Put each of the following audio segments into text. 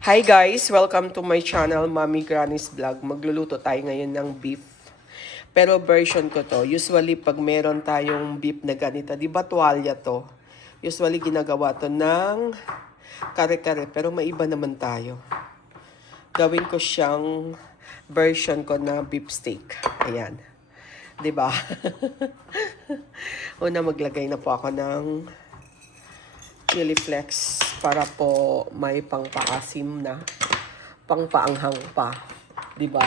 Hi guys! Welcome to my channel, Mommy Granny's Vlog. Magluluto tayo ngayon ng beef. Pero version ko to. Usually, pag meron tayong beef na ganito, di ba tuwalya to? Usually, ginagawa to ng kare-kare. Pero maiba naman tayo. Gawin ko siyang version ko na beef steak. Ayan. Di ba? Una, maglagay na po ako ng chili flakes para po may pangpaasim na, pangpaanghang pa, 'di ba?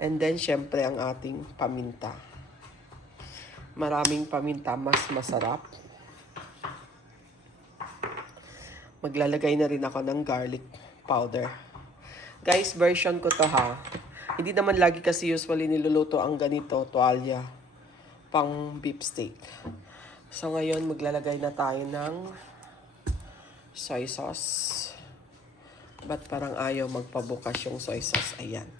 And then syempre ang ating paminta. Maraming paminta mas masarap. Maglalagay na rin ako ng garlic powder. Guys, version ko to ha. Hindi naman lagi kasi usually niluluto ang ganito, tuwalya, pang beef steak. So ngayon maglalagay na tayo ng soy sauce. Ba't parang ayaw magpabukas yung soy sauce? Ayan.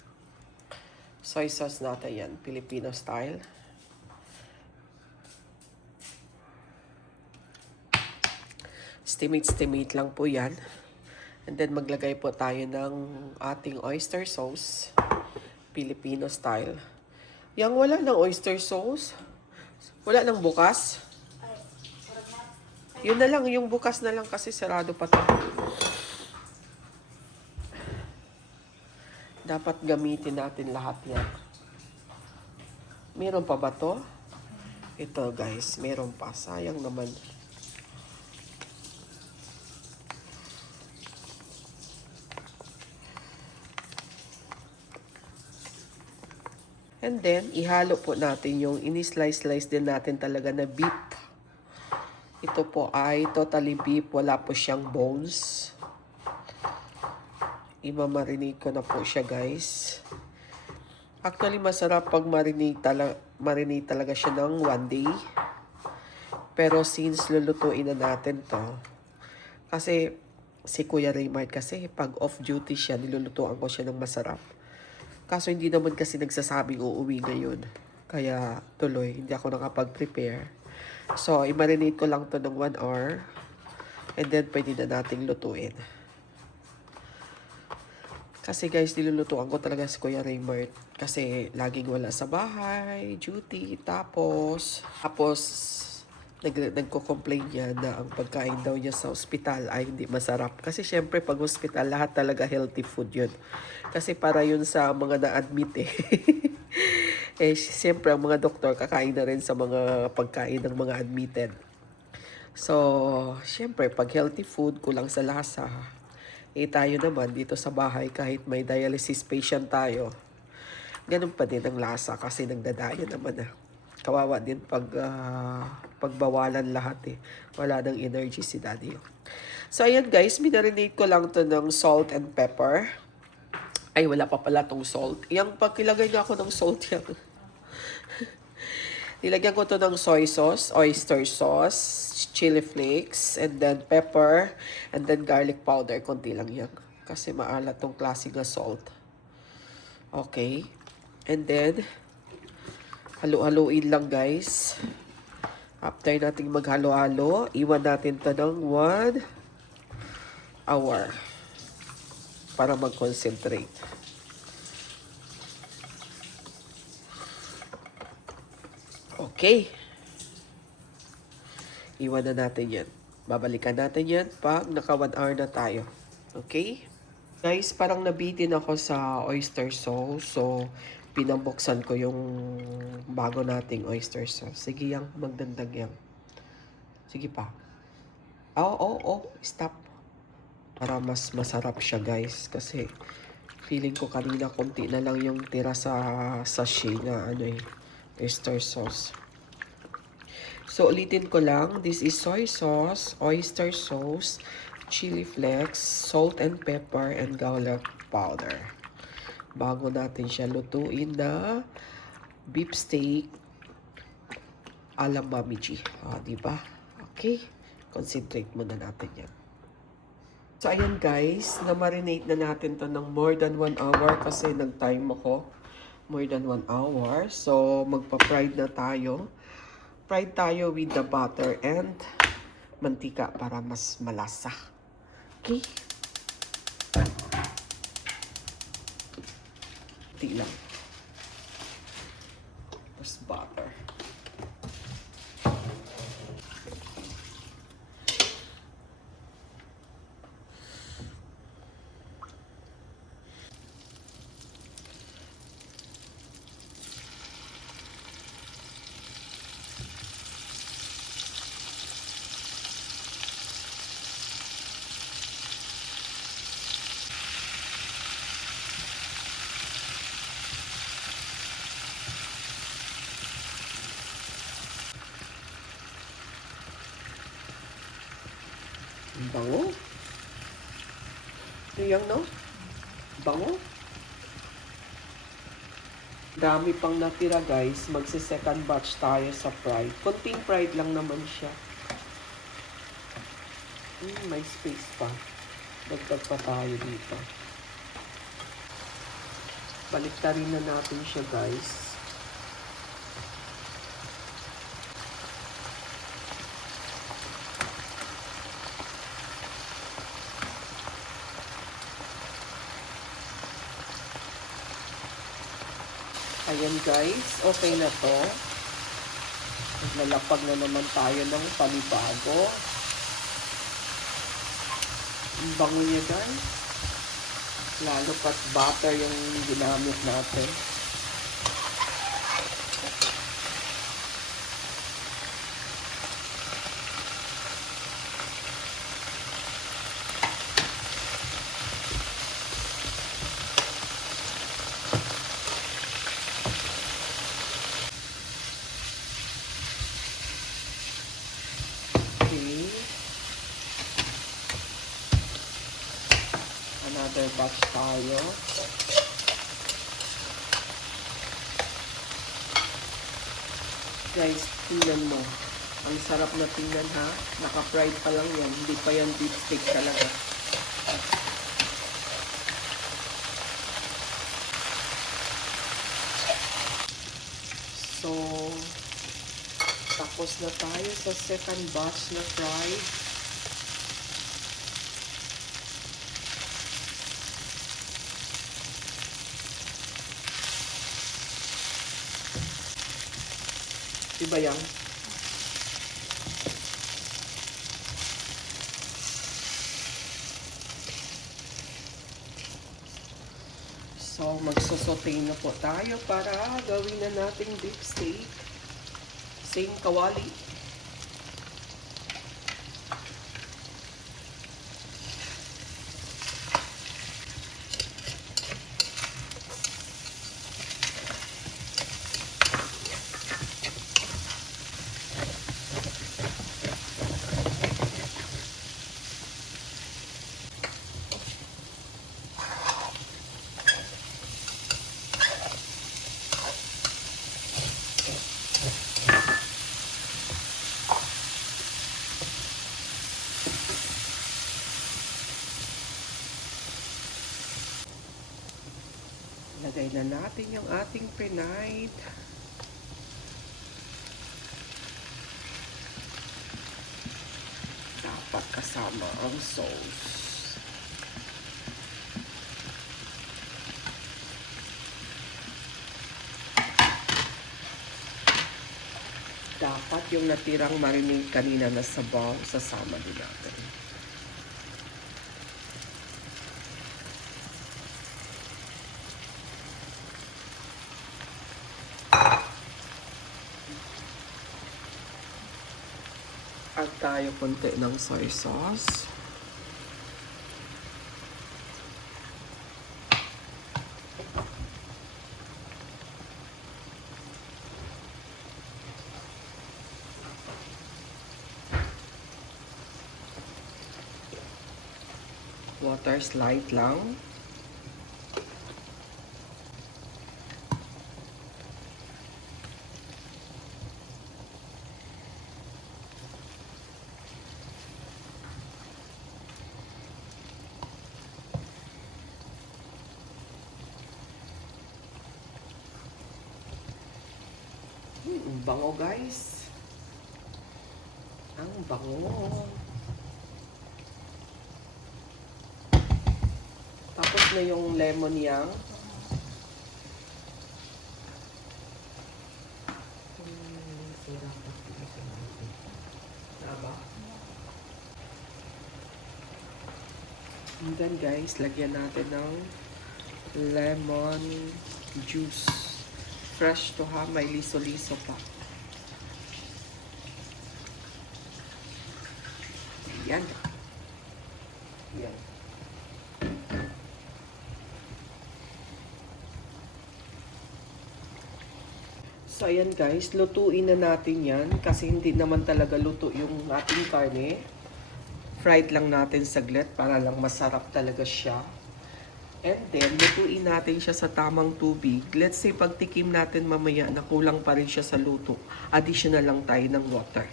Soy sauce natin yan. Filipino style. Estimate lang po yan. And then maglagay po tayo ng ating oyster sauce. Filipino style. Yang wala ng oyster sauce. Wala ng bukas. Yun na lang. Yung bukas na lang kasi sarado pa to. Dapat gamitin natin lahat yan. Meron pa ba to? Ito guys, meron pa. Sayang naman. And then, ihalo po natin yung ini-slice-slice din natin talaga na beef. Ito po ay totally beef. Wala po siyang bones. Ima-marinate ko na po siya guys. Actually, masarap pag marinate talaga siya ng 1 day. Pero since lulutuin na natin to, kasi si Kuya Raymart kasi pag off-duty siya, nilulutuan ko siya ng masarap. Kaso hindi naman kasi nagsasabing uuwi ngayon. Kaya tuloy, hindi ako nakapag-prepare. So, i-marinate ko lang to ng 1 hour. And then, pwede na nating lutuin. Kasi guys, nilulutuan ko talaga si Kuya Raymart. Kasi laging wala sa bahay, duty, tapos nagko-complain niya na ang pagkain daw niya sa ospital ay hindi masarap. Kasi syempre pag ospital, lahat talaga healthy food yun. Kasi para yun sa mga na-admit eh. Eh, siyempre ang mga doktor kakain na rin sa mga pagkain ng mga admitted. So, siyempre pag healthy food, kulang sa lasa. Eh tayo naman dito sa bahay, kahit may dialysis patient tayo, ganun pa din ang lasa kasi nagdadaya naman ah. Kawawa din pag pagbawalan lahat eh. Wala nang energy si daddy. So ayan guys, minarinate ko lang to ng salt and pepper. Ay, wala pa pala tong salt. Yang pagkilagay nga ako ng salt yan. Nilagyan ko to ng soy sauce, oyster sauce, chili flakes, and then pepper, and then garlic powder. Konti lang yan. Kasi maalat tong klase ng salt. Okay. And then, halu-haluin lang guys. After nating maghalo-halo, iwan natin to ng 1 hour para mag-concentrate. Okay. Iwan na natin yan. Babalikan natin yan pag naka 1 hour na tayo. Okay? Guys, parang nabitin ako sa oyster sauce. So, pinabuksan ko yung bago nating oyster sauce. Sige yang, magdandag yang. Sige pa. Stop. Para mas masarap siya guys. Kasi, feeling ko kanina konti na lang yung tira sa sachet na oyster sauce. So, ulitin ko lang. This is soy sauce, oyster sauce, chili flakes, salt and pepper, and garlic powder. Bago natin siya lutuin na beef steak a la Mami G. Diba? Okay. Concentrate muna natin yan. So, ayan guys. Na-marinate na natin to ng more than 1 hour kasi nag-time ako. More than 1 hour. So, magpa-fried na tayo. Fried tayo with the butter and mantika para mas malasa. Okay? Kunti lang. Tapos butter. Bango. Ito yung no? Bango. Dami pang natira guys. Magsi-second batch tayo sa fried. Konting fried lang naman siya. May space pa. Dagdag pa tayo dito. Baliktarin na natin siya guys. Ayan guys, okay na to. Naglalapag na naman tayo ng panibago. Ang bango niya guys. Lalo pat butter yung ginamit natin. Another batch tayo. Guys, tingnan mo. Ang sarap na tingnan ha. Naka-fried pa lang yan. Hindi pa yan beef steak talaga. So, tapos na tayo sa second batch na fried. Diba yan? So, magsosote na po tayo para gawin na nating beef steak. Same kawali. Lagay na natin yung ating pre-night. Dapat kasama ang sauce. Dapat yung natirang marinade kanina na sabaw, sasama din natin. Add tayo konti ng soy sauce. Water slide lang. Ang bango guys. Ang bango. Tapos na yung lemon yang. And then guys, lagyan natin ng lemon juice. Fresh to ha, may liso-liso pa. Yan. Yan. So, ayan guys, lutuin na natin yan kasi hindi naman talaga luto yung ating karne. Fried lang natin saglit para lang masarap talaga siya. And then, lutuin natin siya sa tamang tubig. Let's say, pagtikim natin mamaya na kulang pa rin siya sa luto, additional lang tayo ng water.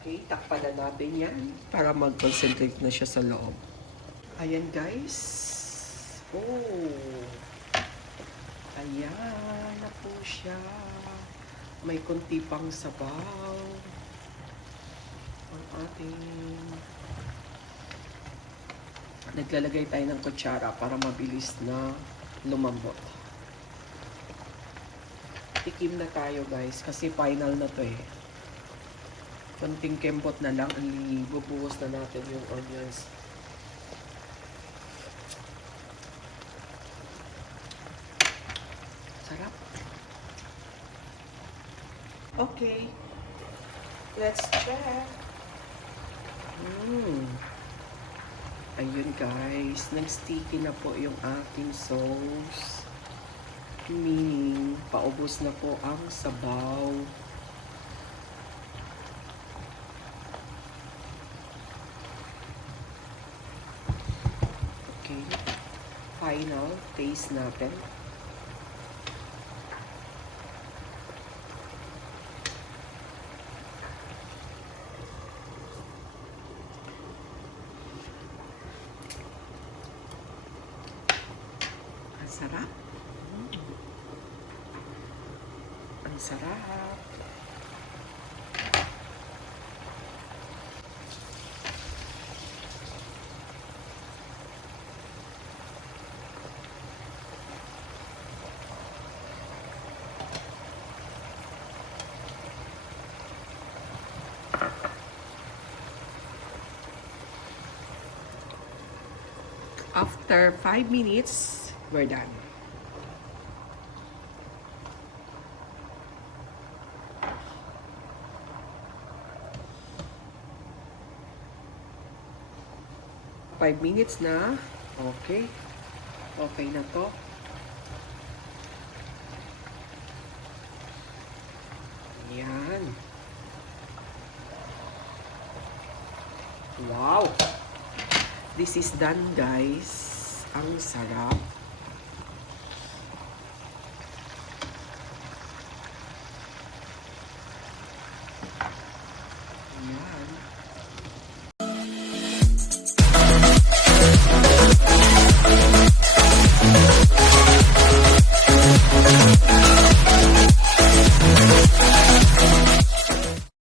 Okay, takpan na natin yan para mag-concentrate na siya sa loob. Ayan guys. Oh. Ayan na po siya. May konti pang sabaw. Ang ating... Naglalagay tayo ng kutsara para mabilis na lumambot. Tikim na tayo guys kasi final na to eh. Konting kembot na lang, bubuhos na natin yung onions. Sarap. Okay. Let's check. Ayun guys, nag-sticky na po yung ating sauce. Meaning, paubos na po ang sabaw. Okay. Final taste natin. Ang sarap. Ang sarap. After 5 minutes, we're done. Five minutes na. Okay. Okay na to. Yan. Wow! This is done, guys. Ang sarap. Yan.